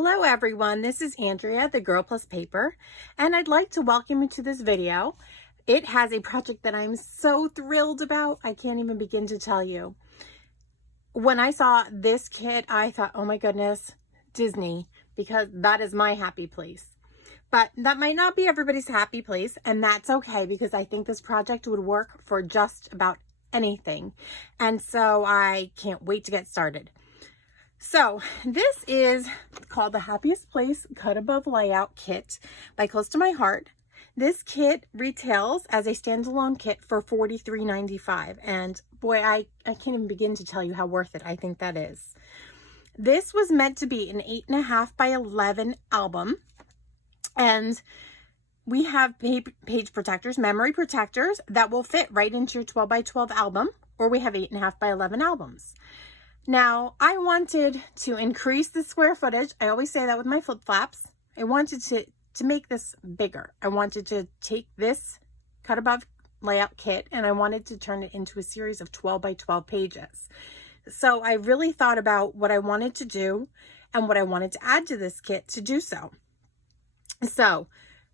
Hello everyone, this is Andrea, the Girl Plus Paper, and I'd like to welcome you to this video. It has a project that I'm so thrilled about, I can't even begin to tell you. When I saw this kit, I thought, oh my goodness, Disney, because that is my happy place. But that might not be everybody's happy place, and that's okay, because I think this project would work for just about anything. And so I can't wait to get started. So this is called the Happiest Place Cut Above Layout Kit by Close to My Heart. This kit retails as a standalone kit for $43.95, and boy, I can't even begin to tell you how worth it I think that is. This was meant to be an 8.5 by 11 album, and we have page protectors, memory protectors that will fit right into your 12 by 12 album, or we have 8.5 by 11 albums. Now, I wanted to increase the square footage. I always say that with my flip flaps. I wanted to make this bigger. I wanted to take this cut above layout kit and I wanted to turn it into a series of 12 by 12 pages. So I really thought about what I wanted to do and what I wanted to add to this kit to do so. So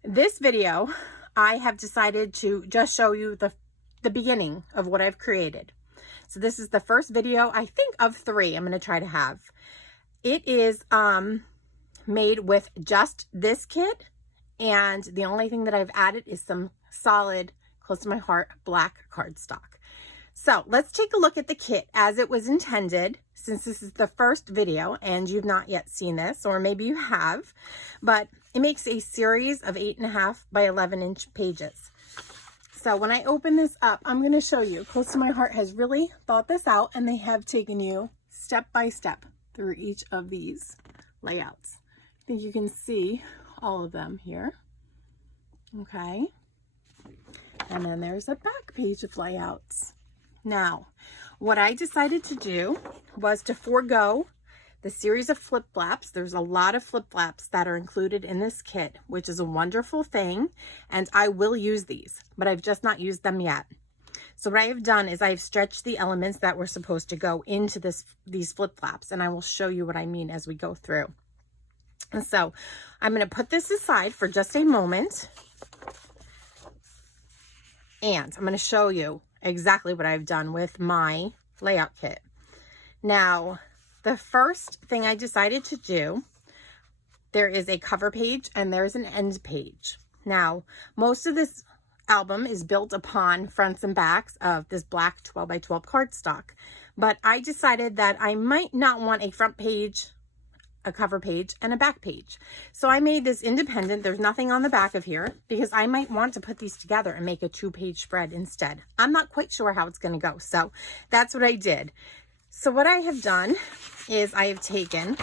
this video, I have decided to just show you the beginning of what I've created. So this is the first video, I think, of 3 I'm going to try to have. It is made with just this kit, and the only thing that I've added is some solid, Close to My Heart, black cardstock. So let's take a look at the kit as it was intended, since this is the first video and you've not yet seen this, or maybe you have, but it makes a series of 8.5 by 11 inch pages. So when I open this up, I'm going to show you. Close to My Heart has really thought this out, and they have taken you step by step through each of these layouts. I think you can see all of them here. Okay. And then there's a back page of layouts. Now, what I decided to do was to forego the series of flip flaps. There's a lot of flip flaps that are included in this kit, which is a wonderful thing, and I will use these, but I've just not used them yet. So what I have done is I've stretched the elements that were supposed to go into these flip flaps, and I will show you what I mean as we go through. And so I'm going to put this aside for just a moment, and I'm going to show you exactly what I've done with my layout kit. Now, the first thing I decided to do, there is a cover page and there's an end page. Now, most of this album is built upon fronts and backs of this black 12 by 12 cardstock, but I decided that I might not want a front page, a cover page, and a back page. So I made this independent. There's nothing on the back of here because I might want to put these together and make a 2-page spread instead. I'm not quite sure how it's going to go. So that's what I did. So what I have done is I have taken,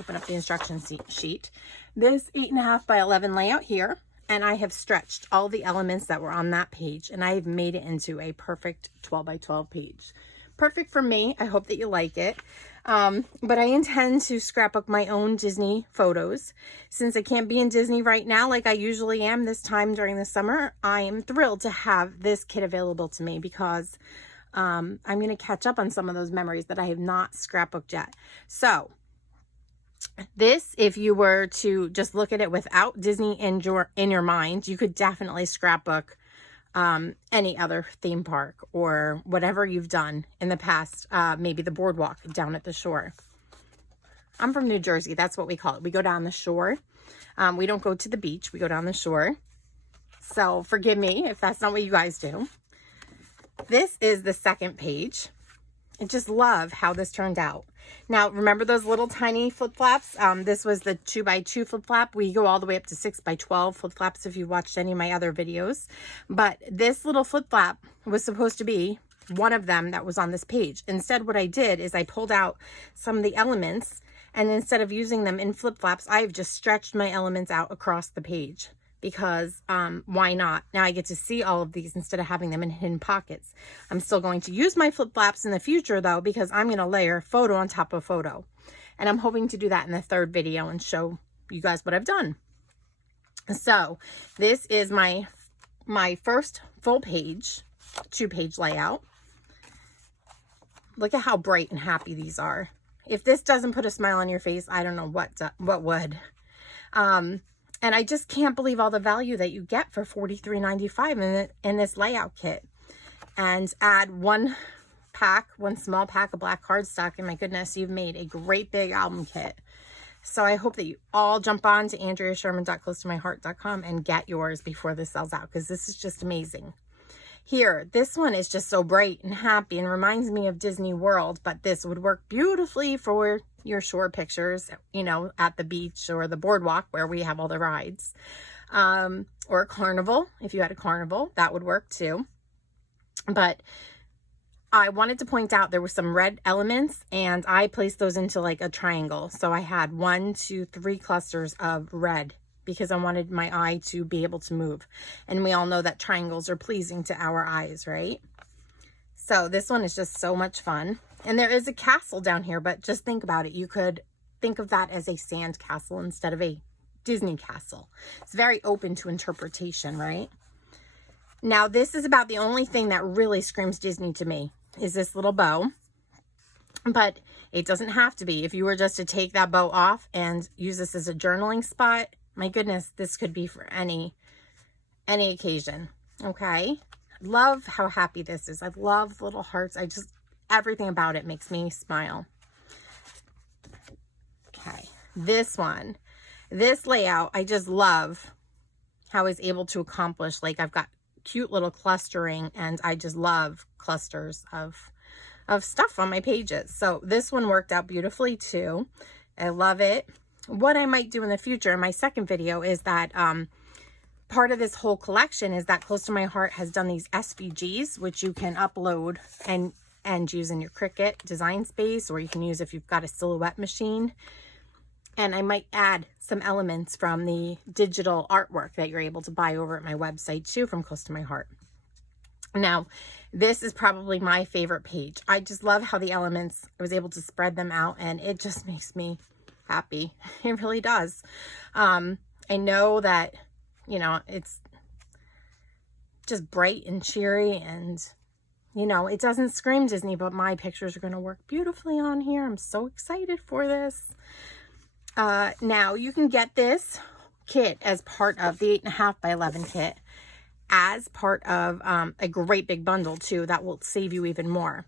open up the instruction sheet, this 8.5 by 11 layout here, and I have stretched all the elements that were on that page, and I have made it into a perfect 12 by 12 page. Perfect for me. I hope that you like it. But I intend to scrapbook my own Disney photos. Since I can't be in Disney right now like I usually am this time during the summer, I am thrilled to have this kit available to me because I'm going to catch up on some of those memories that I have not scrapbooked yet. So this, if you were to just look at it without Disney in your mind, you could definitely scrapbook any other theme park or whatever you've done in the past, maybe the boardwalk down at the shore. I'm from New Jersey. That's what we call it. We go down the shore. We don't go to the beach. We go down the shore. So forgive me if that's not what you guys do. This is the second page. I just love how this turned out. Now, remember those little tiny flip flaps? This was the 2 by 2 flip flap. We go all the way up to 6 by 12 flip flaps if you've watched any of my other videos. But this little flip flap was supposed to be one of them that was on this page. Instead, what I did is I pulled out some of the elements, and instead of using them in flip flaps, I've just stretched my elements out across the page. Because why not? Now I get to see all of these instead of having them in hidden pockets. I'm still going to use my flip flaps in the future though, because I'm going to layer photo on top of photo. And I'm hoping to do that in the third video and show you guys what I've done. So this is my first full page, 2-page layout. Look at how bright and happy these are. if this doesn't put a smile on your face, I don't know what would. And I just can't believe all the value that you get for $43.95 in this layout kit. And add one small pack of black cardstock, and my goodness, you've made a great big album kit. So I hope that you all jump on to andreasherman.closetomyheart.com and get yours before this sells out, because this is just amazing. Here, this one is just so bright and happy and reminds me of Disney World, but this would work beautifully for your shore pictures, you know, at the beach or the boardwalk where we have all the rides. Or a carnival. If you had a carnival, that would work too. But I wanted to point out there were some red elements, and I placed those into like a triangle. So I had 1, 2, 3 clusters of red because I wanted my eye to be able to move. And we all know that triangles are pleasing to our eyes, right? So this one is just so much fun. And there is a castle down here, but just think about it. You could think of that as a sand castle instead of a Disney castle. It's very open to interpretation, right? Now, this is about the only thing that really screams Disney to me, is this little bow. But it doesn't have to be. If you were just to take that bow off and use this as a journaling spot, my goodness, this could be for any occasion. Okay? Love how happy this is. I love little hearts. Everything about it makes me smile. Okay. This one, this layout, I just love how I was able to accomplish. Like, I've got cute little clustering, and I just love clusters of stuff on my pages. So this one worked out beautifully too. I love it. What I might do in the future in my second video is that part of this whole collection is that Close to My Heart has done these SVGs, which you can upload and use in your CRICUT design space, or you can use if you've got a silhouette machine. And I might add some elements from the digital artwork that you're able to buy over at my website too, from Close to My Heart. Now, this is probably my favorite page. I just love how the elements, I was able to spread them out, and it just makes me happy. It really does. I know that, you know, it's just bright and cheery, and, you know, it doesn't scream Disney, but my pictures are going to work beautifully on here. I'm so excited for this. Now you can get this kit as part of the 8.5 by 11 kit, as part of a great big bundle too that will save you even more.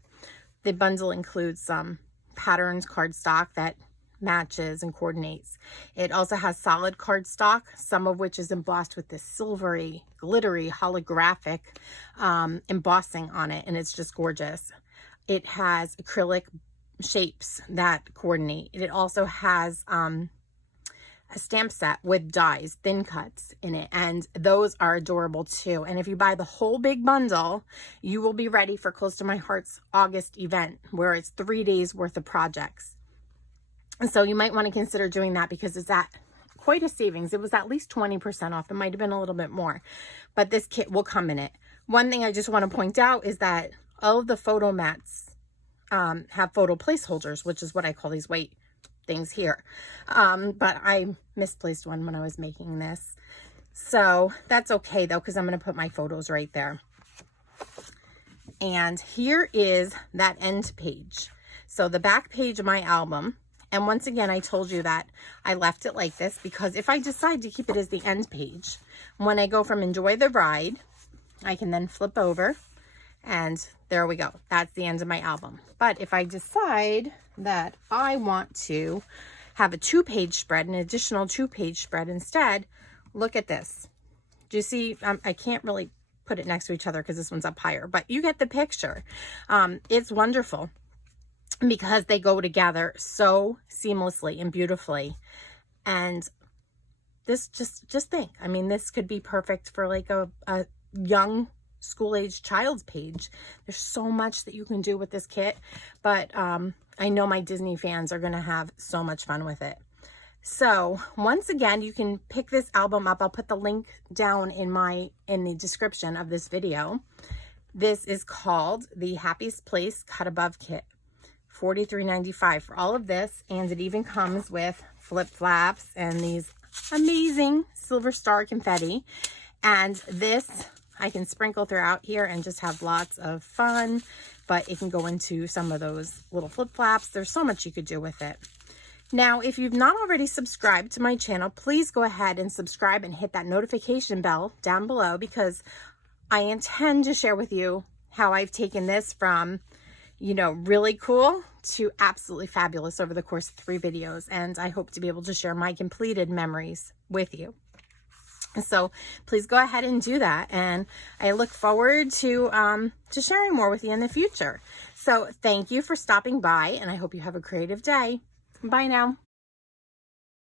The bundle includes some patterns cardstock that matches and coordinates. It also has solid cardstock, some of which is embossed with this silvery, glittery, holographic embossing on it, and it's just gorgeous. It has acrylic shapes that coordinate. It also has a stamp set with dies, thin cuts in it, and those are adorable too. And if you buy the whole big bundle, you will be ready for Close to My Heart's August event, where it's 3 days worth of projects. And so you might want to consider doing that, because it's at quite a savings. It was at least 20% off. It might have been a little bit more, but this kit will come in it. One thing I just want to point out is that all of the photo mats have photo placeholders, which is what I call these white things here. But I misplaced one when I was making this. So that's okay though, because I'm going to put my photos right there. And here is that end page. So the back page of my album. And once again, I told you that I left it like this because if I decide to keep it as the end page, when I go from enjoy the ride, I can then flip over and there we go. That's the end of my album. But if I decide that I want to have a 2-page spread, an additional 2-page spread instead, look at this. Do you see? I can't really put it next to each other because this one's up higher, but you get the picture. It's wonderful, because they go together so seamlessly and beautifully. And this, just think, I mean, this could be perfect for like a young school-age child's page. There's so much that you can do with this kit, but I know my Disney fans are going to have so much fun with it. So once again, you can pick this album up. I'll put the link down in the description of this video. This is called the Happiest Place Cut Above Kit. $43.95 for all of this, and it even comes with flip-flaps and these amazing silver star confetti. And this I can sprinkle throughout here and just have lots of fun, but it can go into some of those little flip-flops. There's so much you could do with it. Now, if you've not already subscribed to my channel, please go ahead and subscribe and hit that notification bell down below, because I intend to share with you how I've taken this from, you know, really cool to absolutely fabulous over the course of 3 videos. And I hope to be able to share my completed memories with you. So please go ahead and do that. And I look forward to sharing more with you in the future. So thank you for stopping by, and I hope you have a creative day. Bye now.